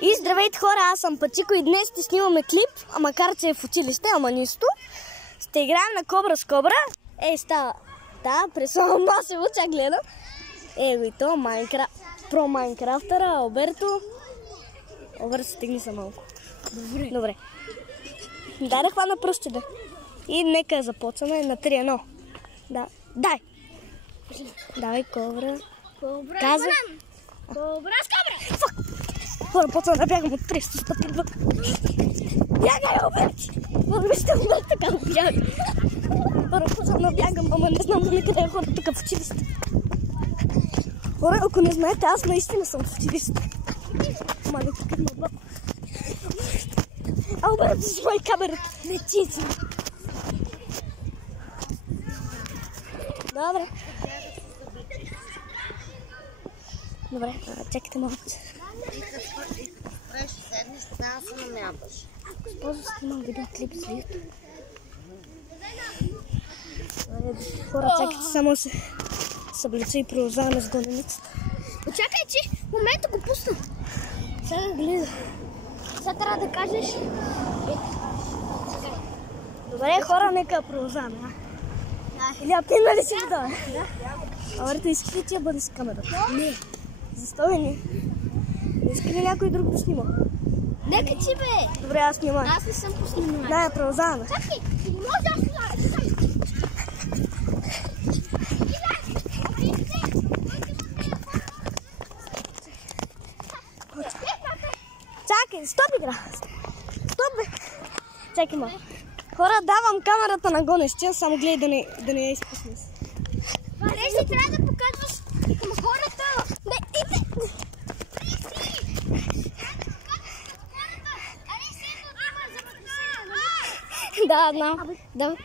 И здравейте хора, аз съм Пачико и днес ще снимаме клип, макар че е в училище, ама нищо. Ще играем на кобра с кобра. Става. Да, пресвам се уча, гледам. Его и то, про Майнкрафтъра, Алберто. Алберто, стегни се малко. Добре. Дай да хвана пръстите. И нека започваме на 3-1. Да. Дай! Давай кобра. Каза. Кобра с кобра! Фак! Хора, почвам да бягам от 300 стъпки. Бягай, Алберти! Вижте, Алберт така да бяга. Хора, почвам да бягам, ама не знам на къде е хора тук в училище. Хора, ако не знаете, аз наистина съм в училище. Ама не тук има баба. Алберт, снимай камерата. Не чици. Добре. Добре, чакайте малко. Ще седнеш, трябва да се намябаш. Госпожо, снимам видеоклип с видеото. Хора, чакайте, само се съблеча и продължаваме с гоненицата. Очакай, че в момента го пусна. Сега гледа. Сега трябва да кажеш... Добре, хора, нека продължаваме. Или апина ли си вода? Да. Алберто, искаш ли ти я бъде с камерата? Не. Защо не? Иска ли някой друг да снима? Нека ти бе! Добре, аз снимам. Аз не съм поснимал. Да, продължаваме. Чакай, може аз снимам. Чакай, стоп игра. Стоп бе. Чакай малко. Хора, давам камерата на гонещия, само гледай да не я изпусне. Ще трябва да показваш към хората. Да, знам. Да.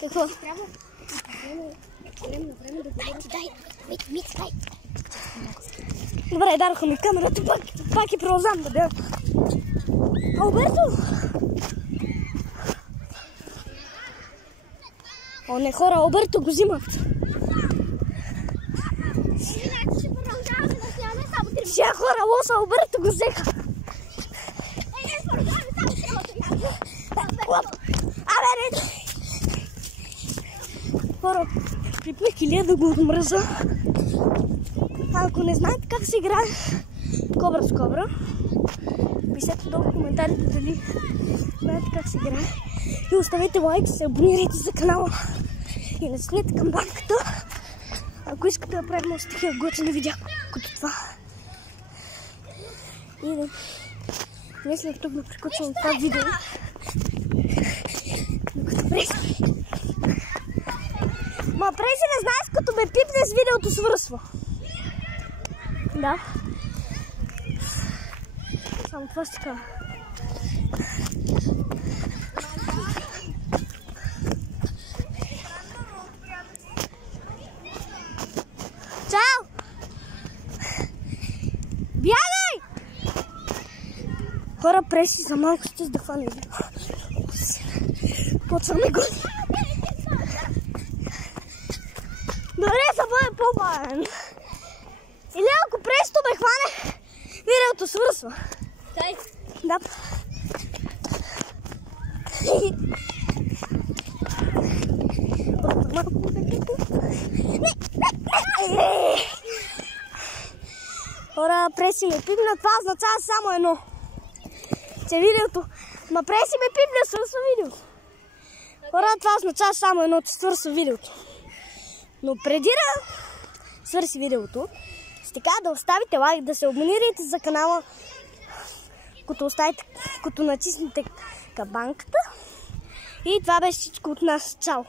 Какво? Дай. Добре, дараха ми камерата, пак и продължавам да бяга. Алберто! О, не хора, Алберто го взимат. Сега хора, лоса, Алберто го взеха. Абе, не! Хора, припнах или да го отмръза. Ако не знаете как се играе кобра с кобра, пишете долу в коментарите дали знаете как се играе. И оставете лайк, се абонирайте за канала и натиснете камбанката, ако искате да правим още такива готини видеа като това. И да мислях тук да приключвам това видео. Докато Преси. Ма Преси не знаеш, като ме пипне с видеото свършва. Да. Само това ще кажа. Чао! Бягай! Хора, Преси за малко ще да хване видео. Почваме гони. Добре, да бъде по-бавен. Или ако Пресито ме хване, видеото свършва. Дай. Да. Хора, Преси ме пипна, това означава само едно. Че видеото... Ма Преси ме пипна, свършва видеото. Хора, това означава само едно, че свършва видеото. Но преди да свърши видеото, ще кажа да оставите лайк, да се абонирате за канала, като натиснете камбанката. И това беше всичко от нас. Чао!